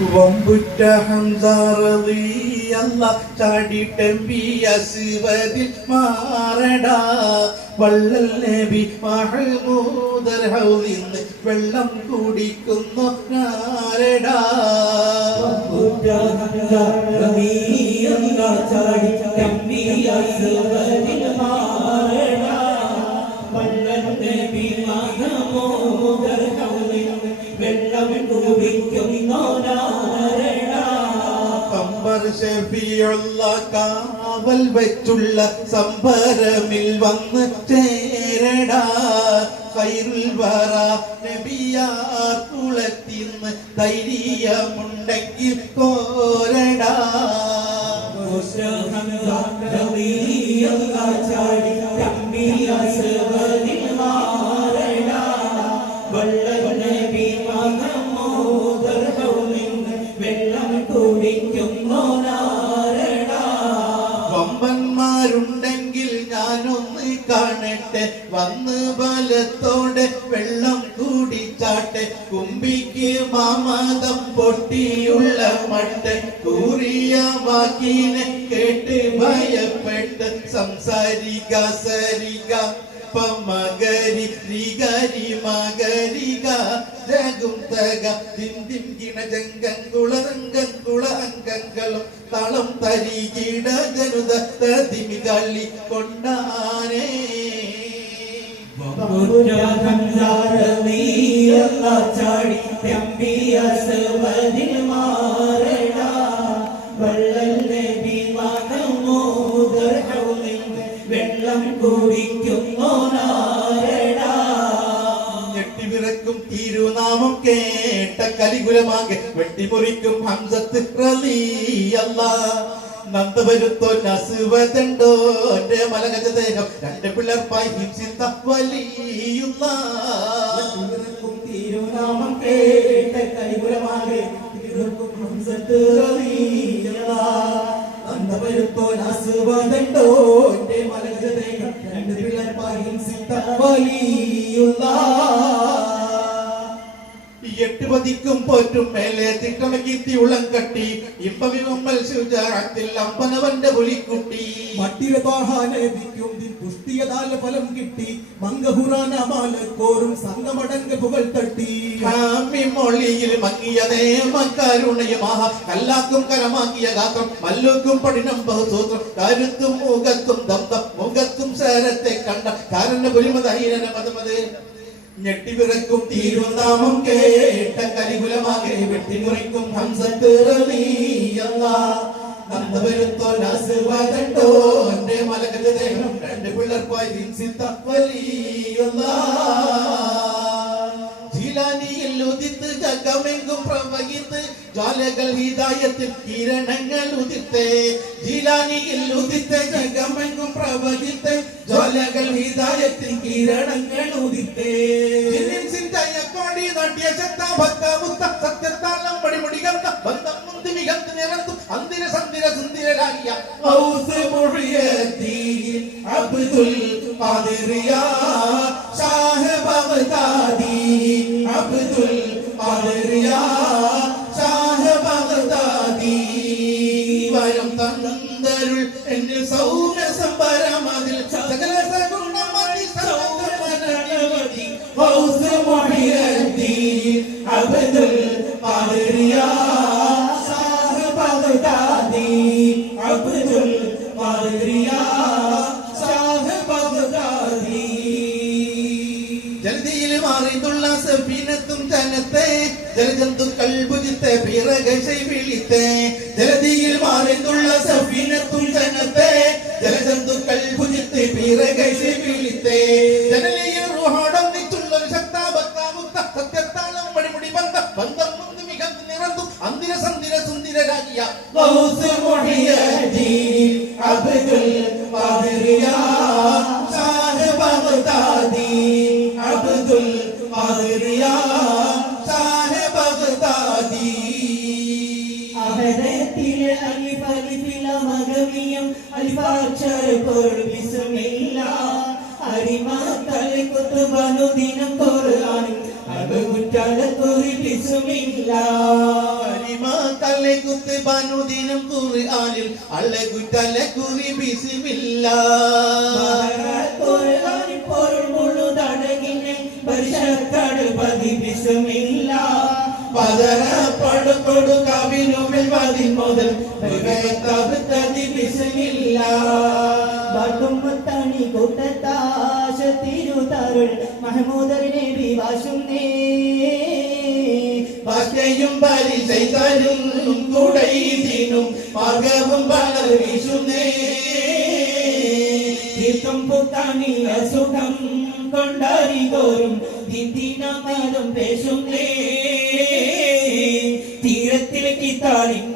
വമ്പുറ്റ ഹംസാറിയല്ല ചാടിട്ടെമ്പിയ ശിവതിൽ മാറടാ. വള്ളൽ നബി മഹമൂദർ ഹൗലിന്ന് വെള്ളം കുടിക്കുന്നു നാരടാ. വെള്ളം ഷെഫിയുള്ള കാവൽ വെച്ചുള്ള സംഭരമിൽ വന്ന് ചേരടാ കൈറുൽ വറ നബിയാർ കുളത്തിന്ന് ധൈര്യമുണ്ടെങ്കിൽ കോരടാ വന്ന് ബലത്തോടെ വെള്ളം കൂടിച്ചാട്ടെ കുമ്പിക്ക് മാമതം പൊട്ടിയുള്ള മട്ട് കൂറിയ വാക്കിനെ കേട്ട് ഭയപ്പെട്ട്. സംസാരിക സരിക പമകരി ശ്രീകരി മകരിക ജഗും തക തിന്തിം കിണ കുളരംഗം കുള അംഗങ്ങളും തളം തരികിട ജനുത തിമി കൊണ്ടാനേ ചാടി തെമ്പിയ സവനിൽ മാറണ വെള്ളം നബി മകമോദർ ഹൗലിൽ വെള്ളം കുടിക്കുന്നോ നാരണ ഞെട്ടിവിറക്കും തിരുനാമം കേട്ട കലികുലമാകെ വെട്ടിമുറിക്കും ഹംസത്ത് റളിയല്ല നന്ദവരുത്തോ നസുവതണ്ടോ? എന്റെ മലകജ ദേഹം രണ്ട് പിള്ളർപ്പായി വലിയുള്ള ഇവർക്കും തിരുനാമം കേട്ട പതിക്കും പോറ്റും മേലെ തിട്ടമക്കി ഉളം കട്ടി. ഇമ്പവിമമ്മൽ ശുചാത്തിൽ അമ്പനവന്റെ പുലിക്കുട്ടി. മട്ടിലെ താഹാനേദിക്കും ദിൻ പുഷ്ടിയതാല ഫലം കിട്ടി. മംഗഹുറാന സംഘമടങ്ക പുകൾ തട്ടി. ഹാമി മൊഴിയിൽ മങ്ങിയ നേമക്കാരുണയുമാഹ കല്ലാക്കും കരമാക്കിയ ഗാത്രം മല്ലുക്കും പടിനം ബഹുസൂത്രം. കരുത്തും മുഖത്തും ദന്തം മുഖത്തും സേരത്തെ കണ്ട. കാരണ പുലിമതൈരന മതമത്. ഞെട്ടിവിറക്കും തിരുനാമം കേട്ട കരികുലമാകെ വെട്ടിമുറിക്കും ഹംസത്ത് റളിയല്ല. നന്ദവരുത്തോ നാസുവാദണ്ടോ എന്റെ മലകജ ദേഹം രണ്ട് പിള്ളർപ്പായി ഹിംസിത്ത വലിയുള്ള ജിലാനിയിൽ ഉദിത്ത് ജഗമെങ്കും പ്രവഹിത്ത് ജ്വാലകൾ ഹിതായത്തിൽ കിരണങ്ങൾ ഉദിത്തേ ജിലാനിയിൽ ഉദിത്തെ ജഗമെങ്കും പ്രവചിത്തെ ജ്വാലകൾ ഹിതായത്തിൽ കിരണങ്ങൾ ഉദിത്തേ. ജിന്നിൻ സിന്തയ കോടി നാട്യ ശക്ത ഭക്ത മുക്ത അബ്ദുൽ ഖാദിറിയ ഷാഹ് ബഗ്ദാദി അബ്ദുൽ ഖാദിറിയ ഷാഹ് ബഗ്ദാദി ജലതിയിൽ മാറിതുള്ള സഫീനത്തും ജനത്തെ ജലജന്തുക്കൾ ഭുജിത്തെ പിറകശൈ വിളിത്തെ. ജലതിയിൽ മാറിതുള്ള സഫീനത്തും ജനത്തെ ജലജന്തുക്കൾ ഭുജിത്തെ പിറകശൈ വിളിത്തെ. അബ്ദുൽ അബ്ദുൽ അഹരത്തിലെ അലിഫ് അലിഫില മകമിയം അലിഫാക്ഷര പൊരുൾ ബിസ്മില്ല അരിമാക്കളെ കുത്തുബനുദിനം ഖുർആനും അബുറ്റാല കുറി ബിസ്മില്ല അരിമാ തല്ലെ കുത്ത് ബാനുദിനം ഖുർആനിൽ അള്ളകുറ്റല്ല കുറി ബിസ്മില്ല. ഖുർആനിൽ പൊരുൾ കവിനുമിൽ മതി മുതൽ ബിസ്മില്ല. ബാട്ടുമ്പത്തണി കൂട്ടത്താശ തിരുതരുൾ മഹമൂദറിനെ വിവാശും നേ പരിചയതനും കുടൈതിനും മാർഗവും പലർ വീശുന്നേ. തീർത്ഥം പുത്താനിയ സുഖം കൊണ്ടറിതോറും ദിദിനമേലും പേശുന്നേ. തീരത്തിൽ കിത്താറിന്റെ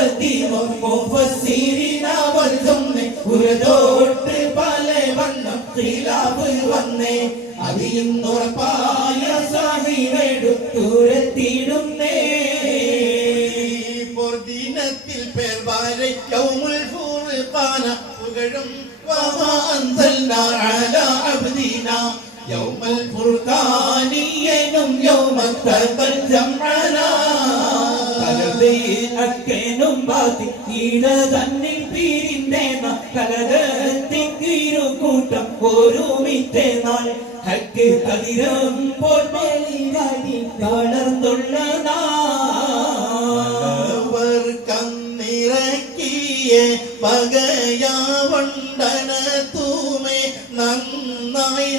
മുഖദ്ദീമോർ മുഫസ്സിരീൻ അവർ ചൊന്ന് ഉരതോട്ട് പല വണ്ണം ഖിലാഫ് വന്നേ അതിന്നുറപ്പായ സ്വഹിറേടും ദൂരത്തിടുന്നേ ദിനത്തിൽ പേർ വാരെ യൗമുൽ ഫുർഖാന പുകഴും വമാ അൻസൽനാ അലാ അബ്ദിനാ യൗമൽ ഫുർഖാനിയനും യൗമത്തൽ ജംഅനാ അക്കനും ബാത്തി ഈട തന്നിൽ പീരിന്റെ കലകത്തിരു കൂട്ടം ഒരുമിത്തെ നാൾ. ഹക്ക് കതിരമ്പോൾ മേലിവാടി വളർന്നുള്ള നാൾ. അവർ കന്നിറക്കിയ പകയാവണ്ടന തൂമേ നന്നായി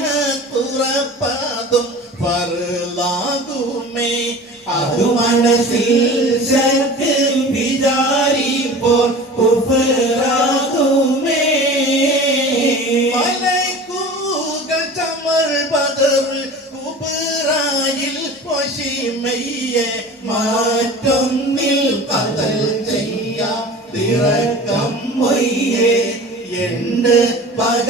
തുറപ്പതും ഫർലാകുമേ അത് മനസ്സിൽ ശക്ക് വിചാരിപ്പോൾ കുഫറാകുമേ മലക്കൂകൾ ചമർ ബദർ കുബറായിൽ പൊഷിമയ്യെ മാറ്റൊന്നിൽ കതൽ ചെയ്യാം. തിറക്കം മൊയ്യെ എണ്ട് പക